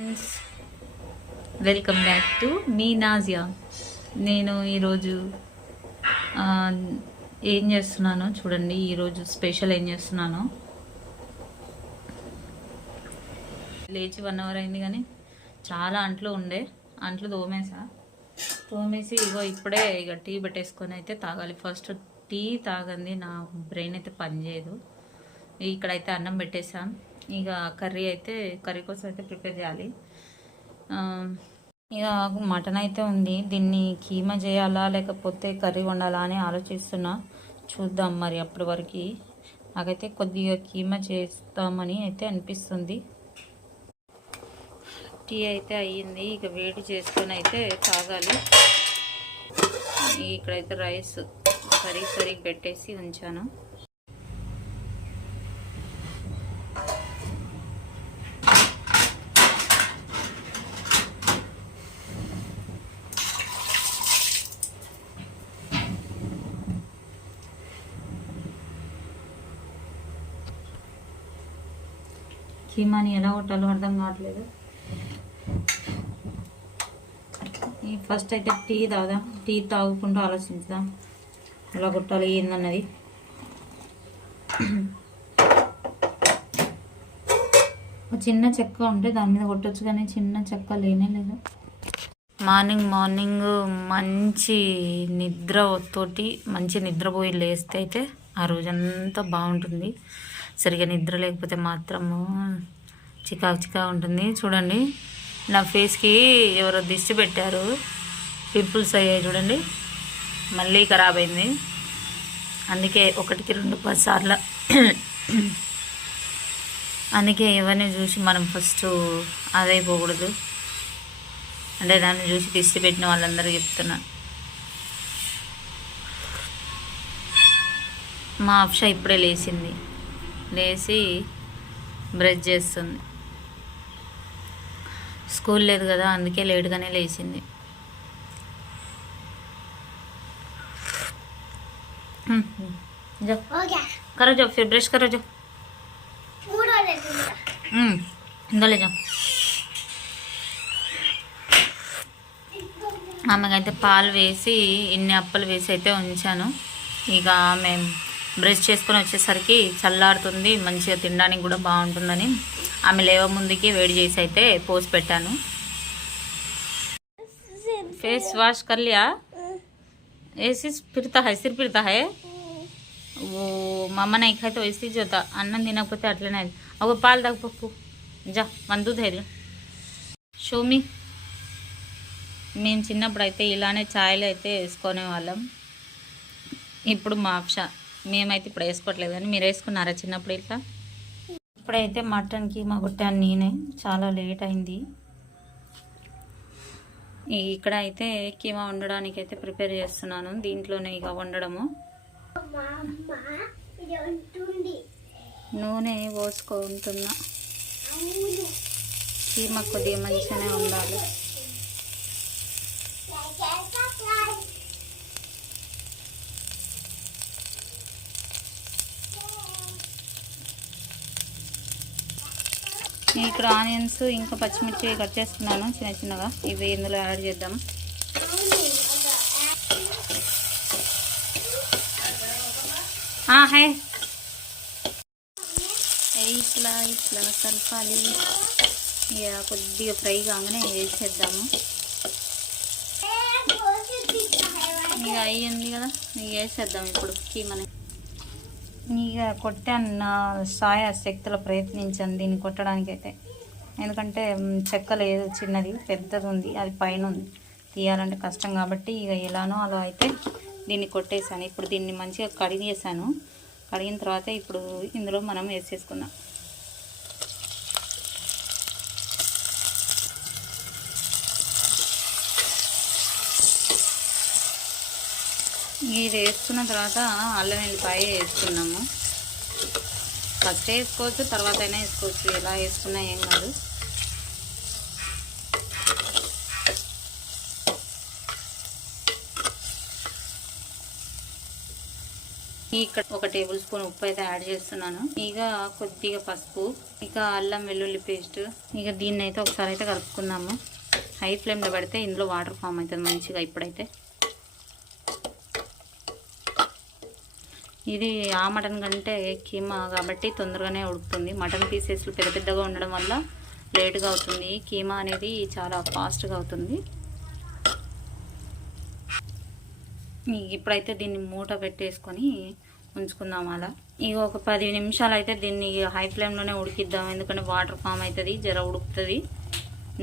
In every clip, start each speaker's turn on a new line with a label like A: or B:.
A: Friends welcome back to మీ నాజియా నేను ఈరోజు ఏం చేస్తున్నానో చూడండి ఈరోజు స్పెషల్ ఏం చేస్తున్నానో. లేచి వన్ అవర్ అయింది కానీ చాలా అంట్లు ఉండే. అంట్లు తోమేసా. తోమేసి ఇగో ఇప్పుడే ఇక టీ పెట్టేసుకొని అయితే తాగాలి. ఫస్ట్ టీ తాగంది నా బ్రెయిన్ అయితే పనిచేయదు. ఇక్కడైతే అన్నం పెట్టేసాను ఇక కర్రీ అయితే కర్రీ కోసం అయితే ప్రిపేర్ చేయాలి. ఇక మటన్ అయితే ఉంది. దీన్ని కీమా చేయాలా లేకపోతే కర్రీ వండాలా అని ఆలోచిస్తున్నా. చూద్దాం మరి అప్పటి వరకు. నాకైతే కొద్దిగా కీమా చేస్తామని అయితే అనిపిస్తుంది. టీ అయితే అయ్యింది. ఇక వేడి చేసుకొని అయితే తాగాలి. ఇక్కడైతే రైస్ కర్రీ సరి పెట్టేసి ఉంచాను. కీమాని ఎలా కొట్టాలో అర్థం కావట్లేదు. ఈ ఫస్ట్ అయితే టీ తాగుదాం. టీ తాగుకుంటూ ఆలోచించుదాం. ఎలా కొట్టాలి ఏందన్నది. చిన్న చెక్క ఉంటే దాని మీద కొట్టచ్చు కానీ చిన్న చెక్క లేనే లేదు. మార్నింగ్ మార్నింగ్ మంచి నిద్ర తోటి మంచి నిద్రపోయి లేస్తే అయితే ఆ రోజంతా బాగుంటుంది. సరిగా నిద్ర లేకపోతే మాత్రము చికాకు చికా ఉంటుంది. చూడండి నా ఫేస్కి ఎవరో దిష్టి పెట్టారు. పింపుల్స్ అయ్యాయి చూడండి. మళ్ళీ ఖరాబ్ అయింది అందుకే ఒకటికి రెండు పది సార్లు అందుకే ఇవన్నీ చూసి మనం ఫస్ట్ అదైపోకూడదు. అంటే దాన్ని చూసి దిష్టి పెట్టిన వాళ్ళందరూ చెప్తున్నా. మా అప్ష ఇప్పుడే లేచింది. లేచి బ్రష్ చేస్తుంది. స్కూల్ లేదు కదా అందుకే లేటుగానే లేచింది.
B: కరో జో.
A: ఫిర్ బ్రష్ కరోజు ఇందలే ఆమెకైతే పాలు వేసి ఇన్ని అప్పలు వేసి అయితే ఉంచాను. ఇక ఆమె బ్రష్ చేసుకొని వచ్చేసరికి చల్లారుతుంది మంచిగా తినడానికి కూడా బాగుంటుందని ఆమె లేవ ముందుకి వేడి చేసి అయితే పోసి పెట్టాను ఫేస్ వాష్ कर लिया ऐसे फिरता है सिर फिरता है ఓ మా అమ్మ నైక్ అయితే వేసి చూద్దా అన్నం తినకపోతే అట్లనే అది ఒక పాలు తాగు పప్పు జా మందు ధైర్యం షోమి మేము చిన్నప్పుడు అయితే ఇలానే ఛాయలు అయితే వేసుకునే వాళ్ళం ఇప్పుడు మా ఆప్ష మేమైతే ఇప్పుడు వేసుకోవట్లేదు కానీ మీరు వేసుకున్నారా చిన్నప్పుడు ఇట్లా? ఇప్పుడైతే మటన్కి మా కొట్టాను నేనే. చాలా లేట్ అయింది. ఇక్కడ అయితే కీమా వండడానికి అయితే ప్రిపేర్ చేస్తున్నాను. దీంట్లోనే ఇక వండడము. నూనె పోసుకుంటున్నా. కీమా కొద్దిగా మంచిగానే ఉండాలి. ఇక్కడ ఆనియన్స్ ఇంకా పచ్చిమిర్చి కట్ చేసుకున్నాను చిన్న చిన్నగా. ఇవి ఇందులో యాడ్ చేద్దాం. ఆ, హై. ఇట్లా ఇట్లా కలపాలి. ఇక కొద్దిగా ఫ్రై కాగానే వేసేద్దాము. ఇక అయ్యింది కదా ఇక వేసేద్దాం ఇప్పుడు. కీమని ఇక కొట్టాను నా సాయ శక్తుల ప్రయత్నించాను దీన్ని కొట్టడానికి అయితే ఎందుకంటే చెక్క లేదు చిన్నది పెద్దది ఉంది అది పైన ఉంది. తీయాలంటే కష్టం కాబట్టి ఇక ఎలానో అలా అయితే దీన్ని కొట్టేసాను ఇప్పుడు దీన్ని మంచిగా కడిగేసాను కడిగిన తర్వాత ఇప్పుడు ఇందులో మనం వేసేసుకుందాం. ఇది వేసుకున్న తర్వాత అల్లం వెల్లిపాయ వేసుకున్నాము. ఫస్ట్ వేసుకోవచ్చు తర్వాత అయినా వేసుకోవచ్చు. ఎలా వేసుకున్నా ఏం కాదు. ఇక్కడ ఒక టేబుల్ స్పూన్ ఉప్పు అయితే యాడ్ చేస్తున్నాను. ఇక కొద్దిగా పసుపు ఇక అల్లం వెల్లుల్లి పేస్ట్. ఇక దీన్ని అయితే ఒకసారి అయితే కలుపుకుందాము. హై ఫ్లేమ్లో పెడితే ఇందులో వాటర్ ఫామ్ అవుతుంది మంచిగా ఇప్పుడైతే. ఇది ఆ మటన్ కంటే కీమా కాబట్టి తొందరగానే ఉడుకుతుంది. మటన్ పీసెస్లు పెద్ద పెద్దగా ఉండడం వల్ల లేటుగా అవుతుంది. కీమా అనేది చాలా ఫాస్ట్గా అవుతుంది. ఇప్పుడైతే దీన్ని మూట పెట్టేసుకొని ఉంచుకుందాం అలా. ఇక ఒక పది నిమిషాలు అయితే దీన్ని హై ఫ్లేమ్లోనే ఉడికిద్దాం. ఎందుకంటే వాటర్ ఫామ్ అవుతుంది జర ఉడుకుతుంది.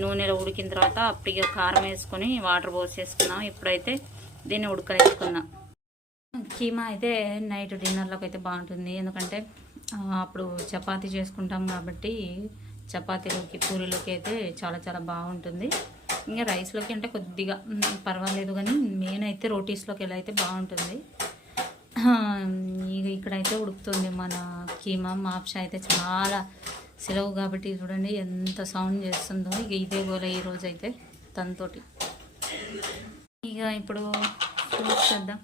A: నూనెలో ఉడికిన తర్వాత అప్పటిగా కారం వేసుకొని వాటర్ పోసేసుకుందాం. ఇప్పుడైతే దీన్ని ఉడకనేసుకుందాం కీమా అయితే నైట్ డిన్నర్లోకి అయితే బాగుంటుంది. ఎందుకంటే అప్పుడు చపాతీ చేసుకుంటాం కాబట్టి చపాతీలోకి పూరీలోకి అయితే చాలా చాలా బాగుంటుంది. ఇంకా రైస్లోకి అంటే కొద్దిగా పర్వాలేదు కానీ మెయిన్ అయితే రోటీస్లోకి ఎలా అయితే బాగుంటుంది. ఇక ఇక్కడైతే ఉడుకుతుంది మన కీమా మాప్షా అయితే చాలా సెలవు కాబట్టి చూడండి ఎంత సౌండ్ చేస్తుందో. ఇక ఇదే గోల ఈరోజు అయితే తనతోటి. ఇక ఇప్పుడు చూసేద్దాం చేద్దాం.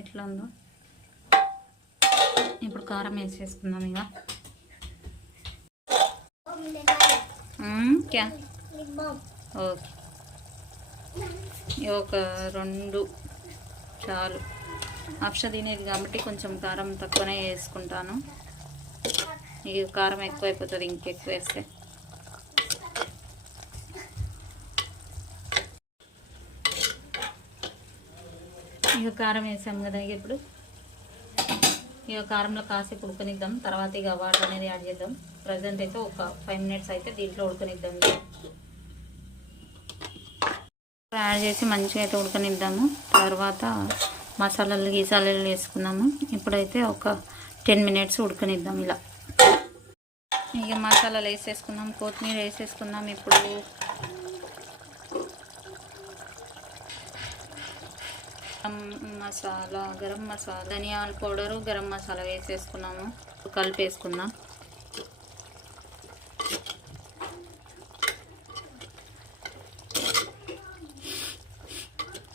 A: ఎట్లా ఉందో ఇప్పుడు కారం వేసేసుకుందాం ఇక క్యా? ఓకే. ఒక రెండు చాలు. అప్ష తినేది కాబట్టి కొంచెం కారం తక్కువనే వేసుకుంటాను. ఇక కారం ఎక్కువైపోతుంది ఇంకెక్కువ వేస్తే. ఇక కారం వేసాం కదా ఇక ఇప్పుడు. ఇక కారంలో కాసేపు ఉడకనిద్దాం. తర్వాత ఇక వాటర్ అనేది యాడ్ చేద్దాం. ప్రజెంట్ అయితే ఒక ఫైవ్ మినిట్స్ అయితే దీంట్లో ఉడకనిద్దాం. యాడ్ చేసి మంచిగా అయితే ఉడకనిద్దాము. తర్వాత మసాలాలు గీసాలు వేసుకుందాము ఇప్పుడైతే ఒక టెన్ మినిట్స్ ఉడకనిద్దాం ఇలా. ఇక మసాలాలు వేసేసుకుందాం కొత్తిమీర వేసేసుకుందాం ఇప్పుడు మసాలా గరం మసాలా ధనియాల పౌడరు గరం మసాలా వేసేసుకున్నాము. కలిపేసుకుందాం.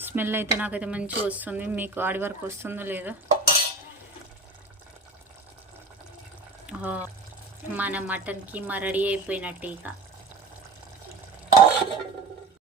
A: స్మెల్ అయితే నాకైతే మంచిగా వస్తుంది. మీకు ఆడి వరకు వస్తుందో లేదో. మన మటన్కి మా రెడీ అయిపోయినట్టు ఇక.